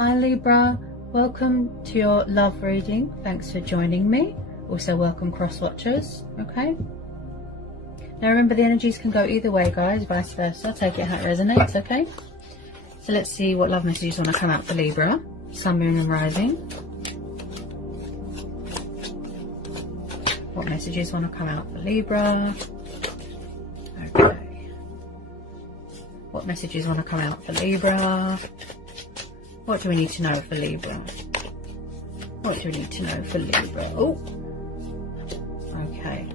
Hi Libra, welcome to your love reading. Thanks for joining me. Also welcome cross watchers. Okay, now remember the energies can go either way, guys, vice versa. Take it how it resonates. Okay, so let's see what love messages want to come out for Libra, Sun, Moon and Rising. What messages want to come out for Libra? Okay, what messages want to come out for Libra? What do we need to know for Libra? What do we need to know for Libra? Oh, okay.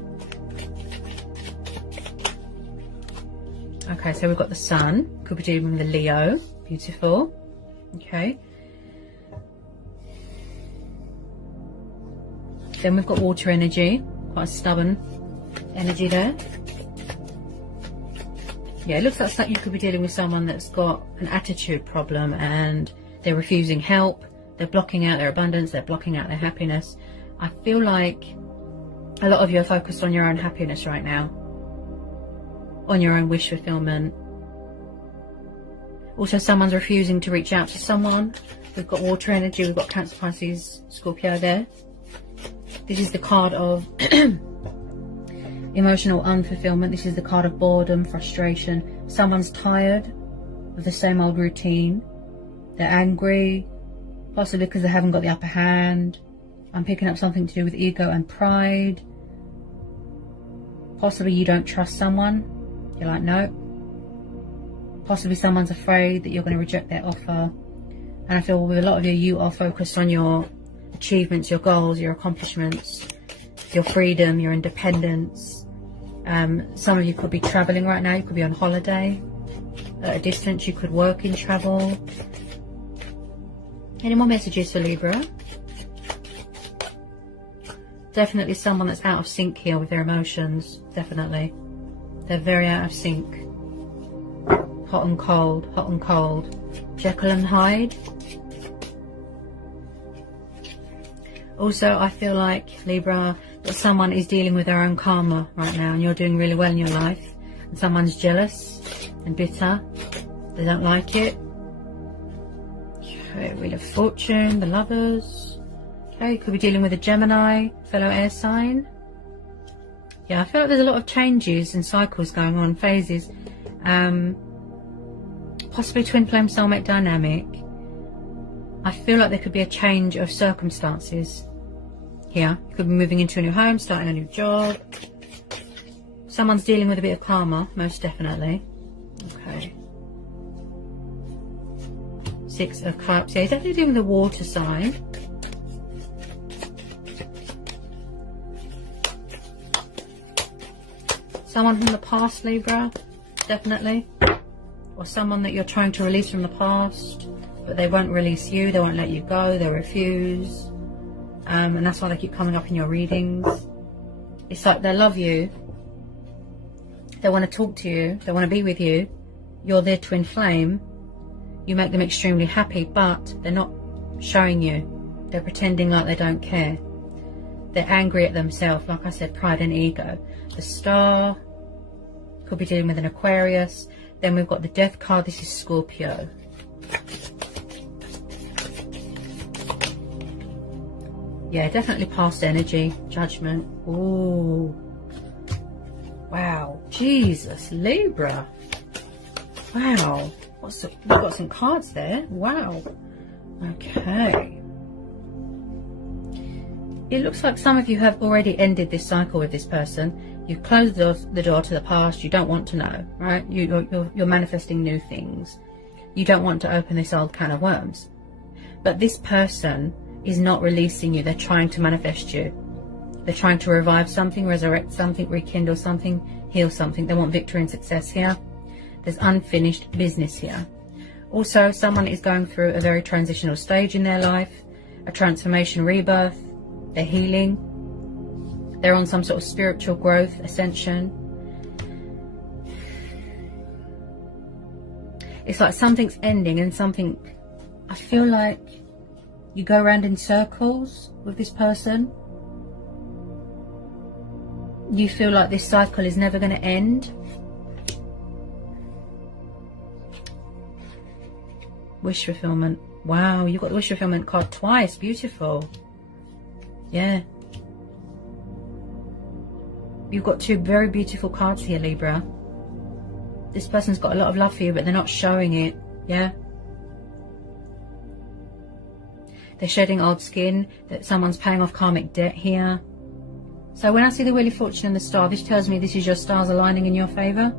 Okay, so we've got the Sun. Could be dealing with the Leo. Beautiful. Okay. Then we've got water energy. Quite a stubborn energy there. Yeah, it looks like you could be dealing with someone that's got an attitude problem and they're refusing help, they're blocking out their abundance, they're blocking out their happiness. I feel like a lot of you are focused on your own happiness right now, on your own wish fulfillment. Also, someone's refusing to reach out to someone. We've got water energy, we've got Cancer, Pisces, Scorpio there. This is the card of emotional unfulfillment. This is the card of boredom, frustration. Someone's tired of the same old routine. They're angry, possibly because they haven't got the upper hand. I'm picking up something to do with ego and pride. Possibly you don't trust someone. You're like, no. Possibly someone's afraid that you're going to reject their offer. And I feel with a lot of you, you are focused on your achievements, your goals, your accomplishments, your freedom, your independence. Some of you could be traveling right now. You could be on holiday at a distance. You could work in travel. Any more messages for Libra? Definitely someone that's out of sync here with their emotions. Definitely. They're very out of sync. Hot and cold, hot and cold. Jekyll and Hyde. Also, I feel like, Libra, that someone is dealing with their own karma right now and you're doing really well in your life. And someone's jealous and bitter. They don't like it. Okay, Wheel of Fortune, the Lovers. Okay, could be dealing with a Gemini, fellow air sign. Yeah, I feel like there's a lot of changes and cycles going on, phases. Possibly twin flame soulmate dynamic. I feel like there could be a change of circumstances here. You could be moving into a new home, starting a new job. Someone's dealing with a bit of karma, most definitely. Okay. Six of Cups. Yeah, he's definitely dealing with a water sign. Someone from the past, Libra, definitely. Or someone that you're trying to release from the past, but they won't release you, they won't let you go, they refuse. And that's why they keep coming up in your readings. It's like they love you, they want to talk to you, they want to be with you, you're their twin flame, you make them extremely happy, but they're not showing you. They're pretending like they don't care. They're angry at themselves, like I said, pride and ego. The Star, could be dealing with an Aquarius. Then we've got the Death card, this is Scorpio. Yeah, definitely past energy, Judgment. Ooh. Wow. Jesus, Libra. Wow. We've got some cards there. Wow. Okay. It looks like some of you have already ended this cycle with this person. You've closed the door to the past. You don't want to know, right? You're manifesting new things. You don't want to open this old can of worms. But this person is not releasing you. They're trying to manifest you. They're trying to revive something, resurrect something, rekindle something, heal something. They want victory and success here. There's unfinished business here. Also, someone is going through a very transitional stage in their life, a transformation, rebirth. They're healing. They're on some sort of spiritual growth, ascension. It's like something's ending and something, I feel like you go around in circles with this person. You feel like this cycle is never going to end. Wish fulfillment. Wow, you got the wish fulfillment card twice. Beautiful. Yeah. You've got two very beautiful cards here, Libra. This person's got a lot of love for you, but they're not showing it. Yeah. They're shedding old skin. That someone's paying off karmic debt here. So when I see the Wheel of Fortune and the Star, this tells me this is your stars aligning in your favour.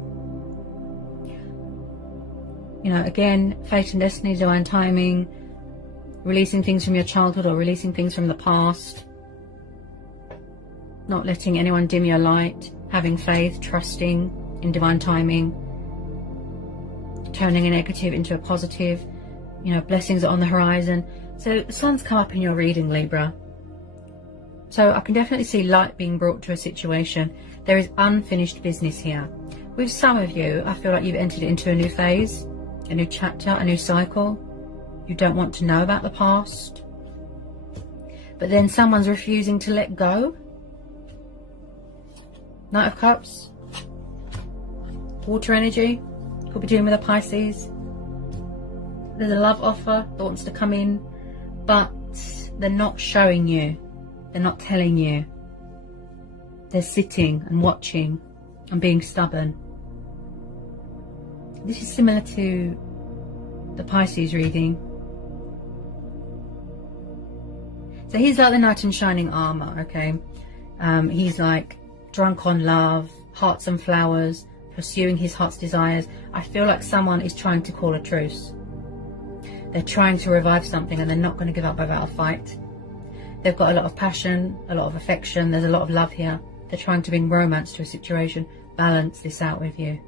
You know, again, fate and destiny, divine timing, releasing things from your childhood or releasing things from the past. Not letting anyone dim your light, having faith, trusting in divine timing, turning a negative into a positive. You know, blessings are on the horizon. So the sun's come up in your reading, Libra. So I can definitely see light being brought to a situation. There is unfinished business here. With some of you, I feel like you've entered into a new phase, a new chapter, a new cycle. You don't want to know about the past. But then someone's refusing to let go. Knight of Cups. Water energy. Could be dealing with a Pisces. There's a love offer that wants to come in, but they're not showing you. They're not telling you. They're sitting and watching and being stubborn. This is similar to the Pisces reading. So he's like the knight in shining armor, okay? He's like drunk on love, hearts and flowers, pursuing his heart's desires. I feel like someone is trying to call a truce. They're trying to revive something and they're not going to give up without a fight. They've got a lot of passion, a lot of affection. There's a lot of love here. They're trying to bring romance to a situation. Balance this out with you.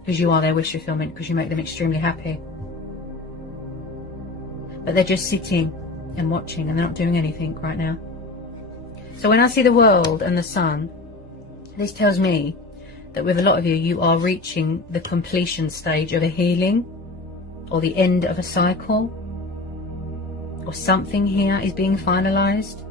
Because you are their wish fulfillment. Because you make them extremely happy. But they're just sitting and watching. And they're not doing anything right now. So when I see the world and the sun, this tells me that with a lot of you, you are reaching the completion stage of a healing. Or the end of a cycle. Or something here is being finalized.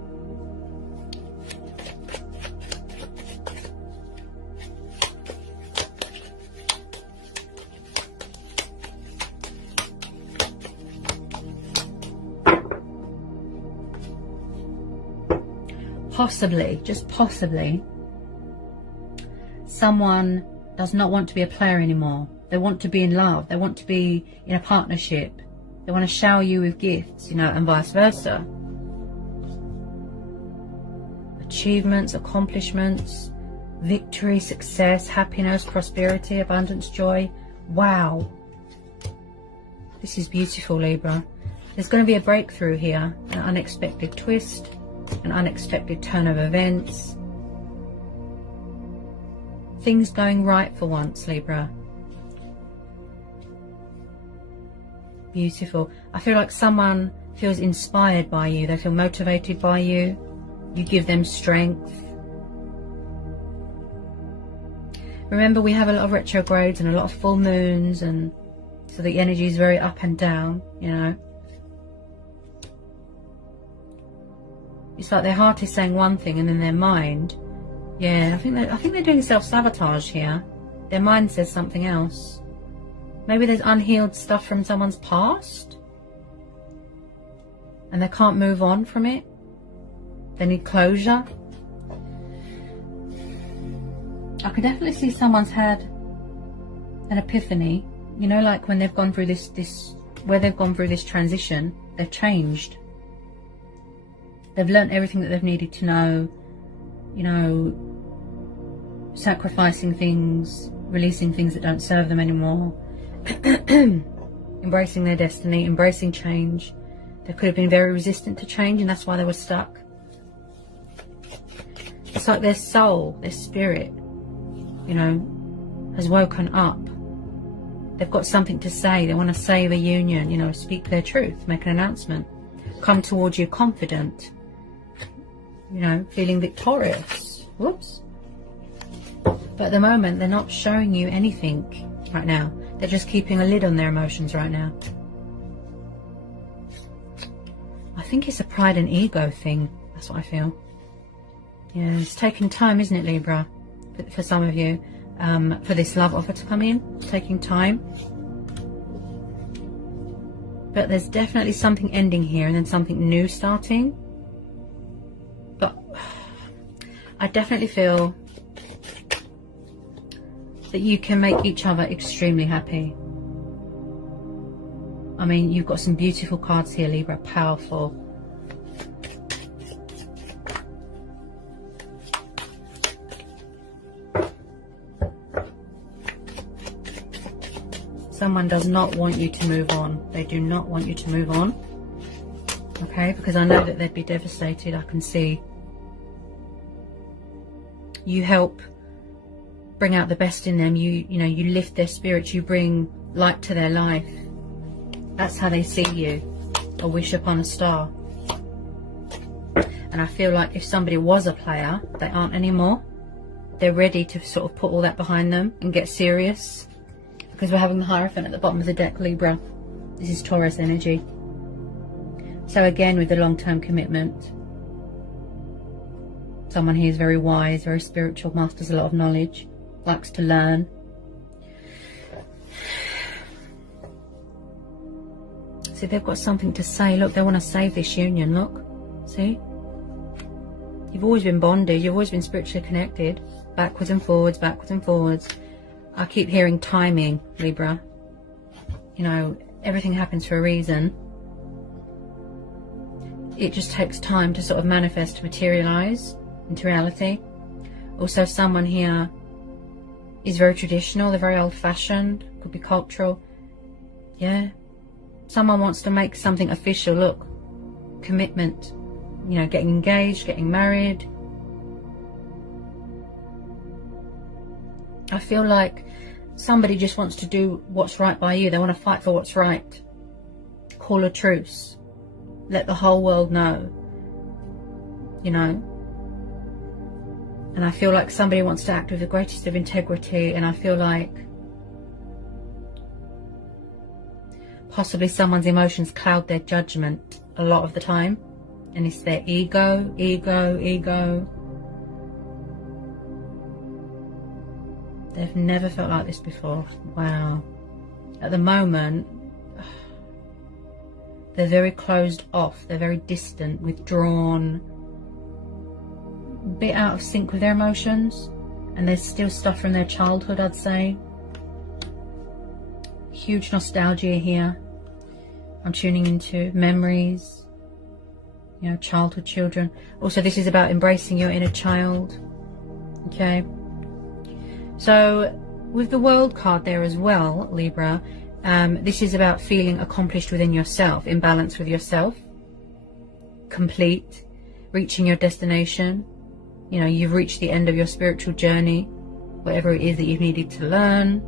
Possibly, just possibly, someone does not want to be a player anymore. They want to be in love. They want to be in a partnership. They want to shower you with gifts, you know, and vice versa. Achievements, accomplishments, victory, success, happiness, prosperity, abundance, joy. Wow. This is beautiful, Libra. There's going to be a breakthrough here, an unexpected twist, an unexpected turn of events. Things going right for once, Libra. Beautiful. I feel like someone feels inspired by you. They feel motivated by you. You give them strength. Remember, we have a lot of retrogrades and a lot of full moons, and so the energy is very up and down, you know. It's like their heart is saying one thing and then their mind, yeah, I think they're doing self-sabotage here. Their mind says something else. Maybe there's unhealed stuff from someone's past and they can't move on from it. They need closure. I could definitely see someone's had an epiphany, you know, like when they've gone through where they've gone through this transition, they've changed. They've learned everything that they've needed to know, you know, sacrificing things, releasing things that don't serve them anymore. Embracing their destiny, embracing change. They could have been very resistant to change and that's why they were stuck. It's like their soul, their spirit, you know, has woken up. They've got something to say. They want to save a union, you know, speak their truth, make an announcement, come towards you confident, you know, feeling victorious. Whoops. But at the moment, they're not showing you anything right now. They're just keeping a lid on their emotions right now. I think it's a pride and ego thing. That's what I feel. Yeah, it's taking time, isn't it, Libra? For some of you, for this love offer to come in. It's taking time. But there's definitely something ending here and then something new starting. But I definitely feel that you can make each other extremely happy. I mean, you've got some beautiful cards here, Libra. Powerful. Someone does not want you to move on. They do not want you to move on. Okay, because I know that they'd be devastated. I can see. You help bring out the best in them. You know, you lift their spirits. You bring light to their life. That's how they see you. A wish upon a star. And I feel like if somebody was a player, they aren't anymore. They're ready to sort of put all that behind them and get serious. Because we're having the Hierophant at the bottom of the deck, Libra. This is Taurus energy. So again, with the long-term commitment. Someone here is very wise, very spiritual, masters a lot of knowledge, likes to learn. See, they've got something to say. Look, they want to save this union. Look, see? You've always been bonded. You've always been spiritually connected. Backwards and forwards, backwards and forwards. I keep hearing timing, Libra. You know, everything happens for a reason. It just takes time to sort of manifest, materialize into reality. Also, someone here is very traditional. They're very old-fashioned. Could be cultural. Yeah. Someone wants to make something official. Look, commitment. You know, getting engaged, getting married. I feel like somebody just wants to do what's right by you. They want to fight for what's right. Call a truce. Let the whole world know. You know. And I feel like somebody wants to act with the greatest of integrity. And I feel like possibly someone's emotions cloud their judgment a lot of the time. And it's their ego, ego. They've never felt like this before. Wow. At the moment, they're very closed off. They're very distant, withdrawn, a bit out of sync with their emotions. And there's still stuff from their childhood, I'd say. Huge nostalgia here. I'm tuning into memories, you know, childhood, children. Also, this is about embracing your inner child. Okay. So, with the World card there as well, Libra, this is about feeling accomplished within yourself, in balance with yourself, complete, reaching your destination. You know, you've reached the end of your spiritual journey, whatever it is that you've needed to learn.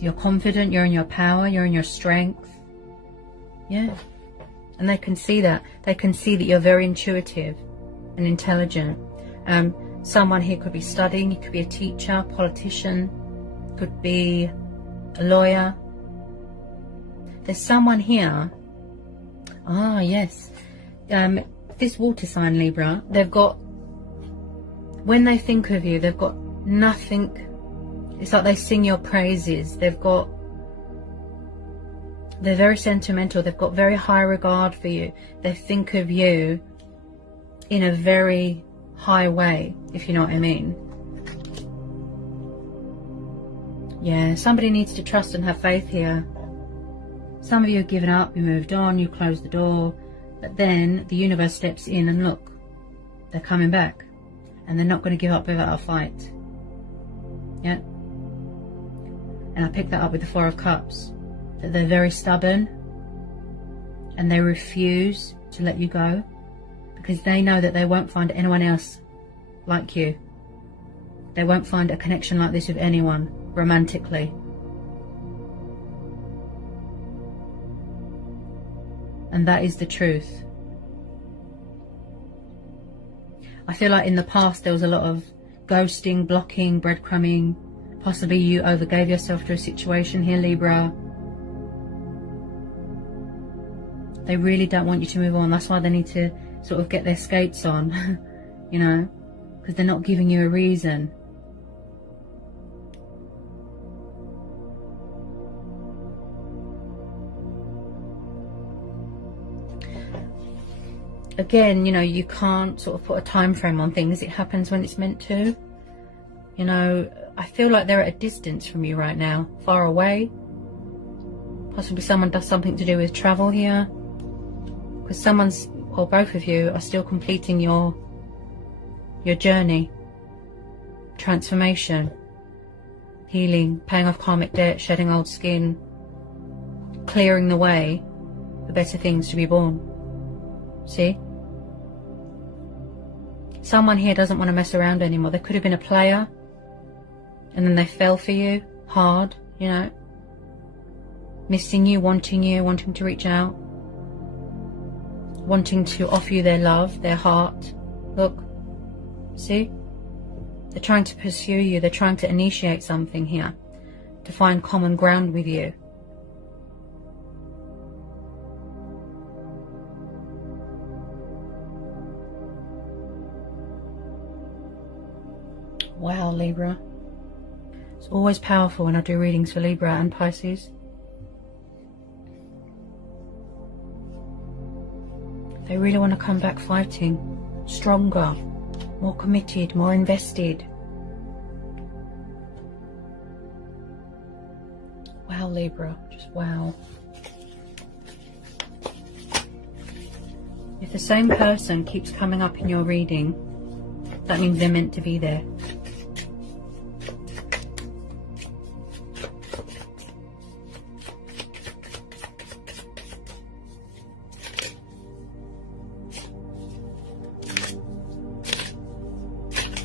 You're confident, you're in your power, you're in your strength. Yeah. And they can see that. They can see that you're very intuitive and intelligent. Someone here could be studying, you could be a teacher, politician, could be a lawyer. There's someone here. Ah, yes. This water sign, Libra, they've got, when they think of you, they've got nothing. It's like they sing your praises. They're very sentimental. They've got very high regard for you. They think of you in a very high way, if you know what I mean. Yeah, somebody needs to trust and have faith here. Some of you have given up, you moved on, you closed the door, but then the universe steps in and look, they're coming back, and they're not going to give up without a fight. Yeah. And I picked that up with the Four of Cups, that they're very stubborn and they refuse to let you go because they know that they won't find anyone else like you. They won't find a connection like this with anyone romantically. And that is the truth. I feel like in the past there was a lot of ghosting, blocking, breadcrumbing. Possibly you overgave yourself to a situation here, Libra. They really don't want you to move on. That's why they need to sort of get their skates on, you know, because they're not giving you a reason. again, you know, you can't sort of put a time frame on things. It happens when it's meant to. You know, I feel like they're at a distance from you right now, far away. Possibly someone does something to do with travel here, because someone's, or both of you, are still completing your journey, transformation, healing, paying off karmic debt, shedding old skin, clearing the way for better things to be born. See? Someone here doesn't want to mess around anymore. There could have been a player, and then they fell for you hard, you know, missing you, wanting to reach out, wanting to offer you their love, their heart. Look, see? They're trying to pursue you. They're trying to initiate something here, to find common ground with you. Wow, Libra. It's always powerful when I do readings for Libra and Pisces. They really want to come back fighting, stronger, more committed, more invested. Wow, Libra, just wow. If the same person keeps coming up in your reading, that means they're meant to be there.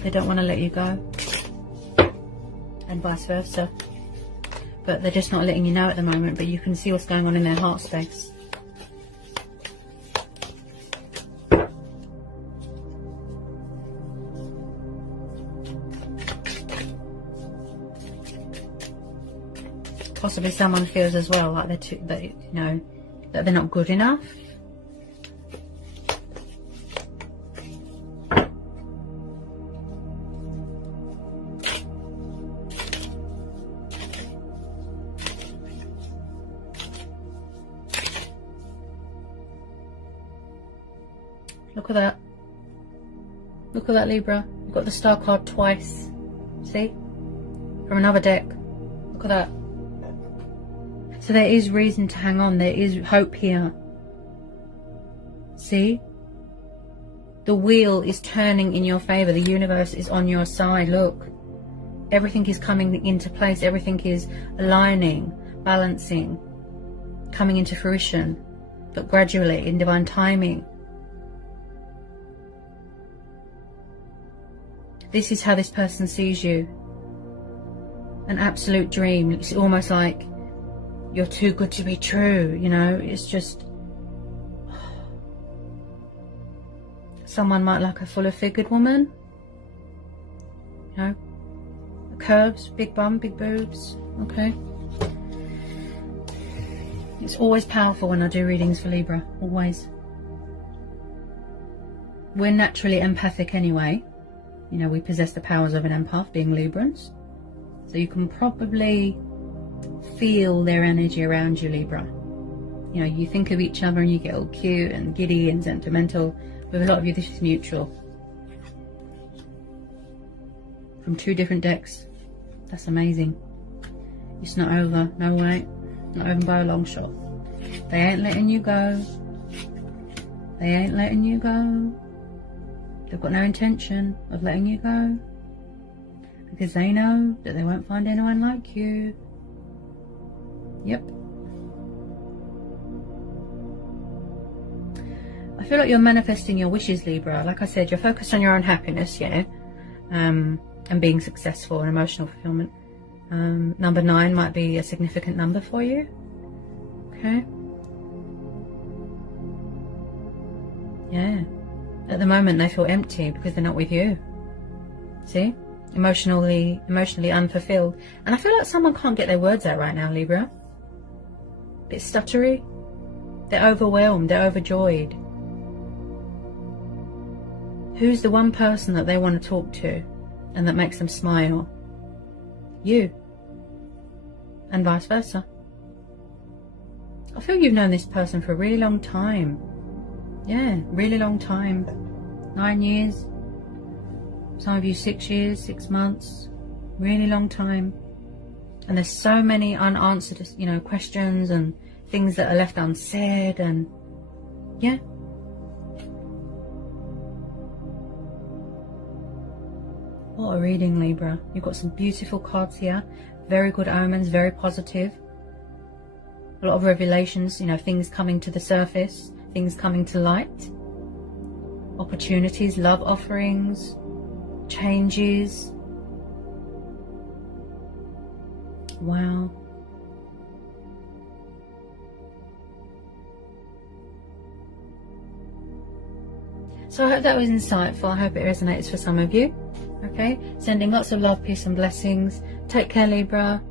They don't want to let you go, and vice versa, but they're just not letting you know at the moment, but you can see what's going on in their heart space. Possibly someone feels as well like that they're not good enough. Look at that. Look at that, Libra. You've got the star card twice. See? From another deck. Look at that. So there is reason to hang on. There is hope here. See? The wheel is turning in your favor. The universe is on your side. Look. Everything is coming into place. Everything is aligning, balancing, coming into fruition, but gradually, in divine timing. This is how this person sees you. An absolute dream. It's almost like you're too good to be true, you know. It's just... Someone might like a fuller figured woman. You know. Curves, big bum, big boobs. Okay. It's always powerful when I do readings for Libra. Always. We're naturally empathic anyway. You know, we possess the powers of an empath, being Librans. So you can probably feel their energy around you, Libra. You know, you think of each other and you get all cute and giddy and sentimental. With a lot of you, this is mutual. From two different decks. That's amazing. It's not over. No way. Not even by a long shot. They ain't letting you go. They ain't letting you go. They've got no intention of letting you go, because they know that they won't find anyone like you. Yep. I feel like you're manifesting your wishes, Libra. Like I said, you're focused on your own happiness, yeah, and being successful and emotional fulfillment. Number 9 might be a significant number for you. Okay. Yeah. At the moment they feel empty because they're not with you. See? Emotionally unfulfilled. And I feel like someone can't get their words out right now, Libra. Bit stuttery. They're overwhelmed, they're overjoyed. Who's the one person that they want to talk to and that makes them smile? You. And vice versa. I feel you've known this person for a really long time. Yeah, really long time. 9 years. Some of you 6 years, 6 months. Really long time. And there's so many unanswered, you know, questions and things that are left unsaid, and yeah. What a reading, Libra. You've got some beautiful cards here. Very good omens, very positive. A lot of revelations, you know, things coming to the surface, things coming to light. Opportunities, love offerings, changes. Wow. So I hope that was insightful. I hope it resonates for some of you. Okay, sending lots of love, peace and blessings. Take care, Libra.